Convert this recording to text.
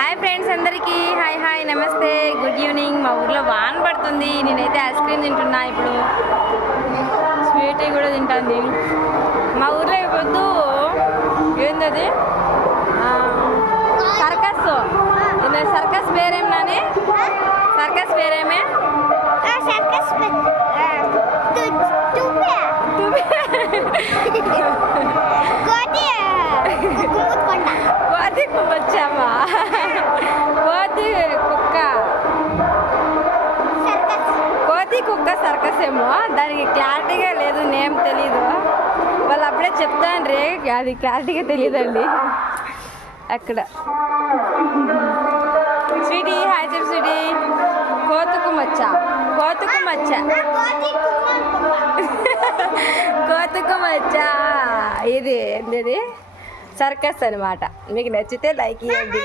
Hi friends అందరికీ hi నమస్తే good evening. మా ఊర్లో వాన పడుతుంది. నేనైతే ఐస్ క్రీమ్ తింటున్నా. ఇప్పుడు స్వీట్ కూడా తింటుంది. మా ఊర్లో పొద్దు ఏంటది సర్కస్. సర్కస్ పేరేం నాని? సర్కస్ పేరేమే? కోతి వచ్చామా? కోతి కుక్క సర్కస్ ఏమో. దానికి క్లారిటీగా లేదు, నేమ్ తెలీదు. వాళ్ళు అప్పుడే చెప్తాను రే, అది క్లారిటీగా తెలియదండి. అక్కడ స్వీటీ హాయ్ చెప్పు స్వీటీ. కోతుకు మచ్చ ఇది ఏంటిది సర్కస్ అనమాట. మీకు నచ్చితే లైక్ ఇవ్వండి.